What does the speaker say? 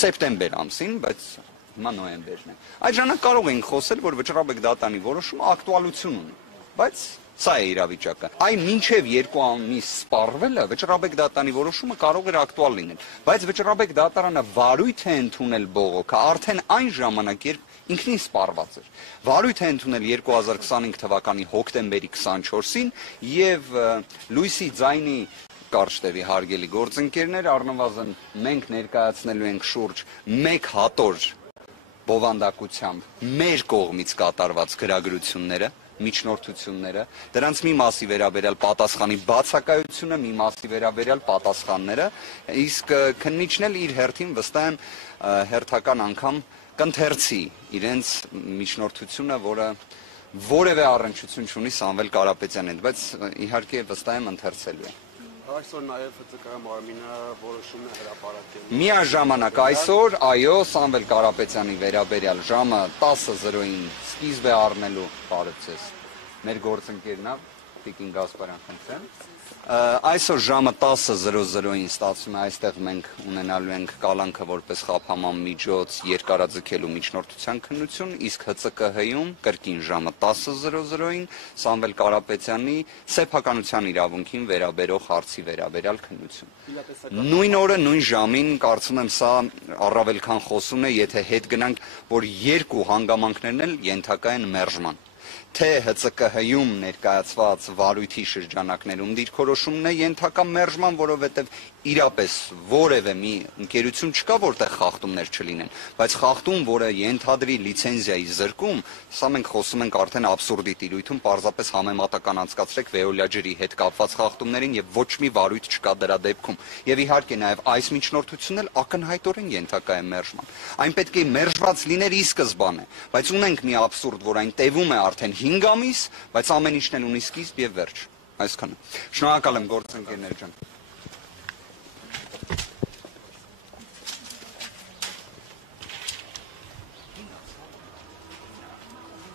սեպտեմբեր ամսին, բայց հիմա նոյեմբերն է։ Այդ ժամանակ կարող էինք խոսել, որ վճռաբեկ դատանի որոշումը ակտուալություն ունի, բայց սա է իրավիճակը։ Այ մինչև 2 ամիս սպառվելը վճռաբեկ դատանի որոշումը կարող էր ակտուալ լինել, բայց վճռաբեկ դատարանը վարույթ է ընդունել բողոքը արդեն այն ժամանակ, երբ ինքնին սպառված էր։ Վարույթ է ընդունել 2025 թվականի հոկտեմբերի 24-ին եւ լույսի ձայնի կարճտևի հարգելի գործընկերներ, առնվազն մենք ներկայացնելու ենք շուրջ 1 հատոր բովանդակությամբ մեր կողմից կատարված գրագրությունները, միջնորդությունները, դրանց մի մասի վերաբերյալ պատասխանի բացակայությունը, մի մասի վերաբերյալ պատասխանները, իսկ քննիչն էլ իր հերթին վստահ եմ հերթական անգամ կընթերցի իրենց միջնորդությունը, որը որևէ առնչություն չունի Սամվել Կարապետյանին, բայց իհարկե վստահ եմ ընթերցելու է։ Այսօր նաև ՀԾԿ մարմինը որոշում է հրապարակել։ Միաժամանակ այսօր, այո, Սամվել Կարապետյանի վերաբերյալ ժամը 10:00-ին սկիզբ է առնելու, բարև ձեզ, մեր գործընկերն է, Տիկին Գասպարյան, խնդրեմ։ Այսօր ժամը 10:00-ին ստացվում է, այստեղ մենք ունենալու ենք կալանքը որպես խափաման միջոց երկարաձգելու միջնորդության քննություն, իսկ ՀԾԿ-հում կրկին ժամը 10:00-ին Սամվել Կարապետյանի սեփականության իրավունքին վերաբերող հարցի վերաբերյալ քննություն։ Նույն օրը, նույն ժամին, կարծում եմ սա առավել քան խոսուն է, եթե հետ գնանք, որ երկու հանգամանքներն էլ ենթակա են մերժման։ Թե ՀԾԿ-հում ներկայացված վարույթի շրջանակներում դիրքորոշումն է ենթակա մերժման, որովհետև իրապես որևէ մի ընկերություն չկա, որտեղ խախտումներ չլինեն, բայց խախտում, որը ենթադրի լիցենզիայի զրկում, սա մենք խոսում ենք արդեն աբսուրդի տիրույթում, պարզապես համեմատական անցկացրեք Veolia ջրի հետ կապված խախտումներին եւ ոչ մի վարույթ չկա դրա դեպքում։ Եվ իհարկե նաեւ այս միջնորդությունն էլ ակնհայտորեն ենթակա է մերժման։ Այն պետք է մերժված լիներ ի սկզբանե, բայց ունենք մի աբսուրդ, որ այն տևում է արդեն 5 ամիս, բայց ամեն ինչն էլ ունի սկիզբ եւ վերջ։ Այսքանը։ Շնորհակալ եմ գործընկերներ ջան։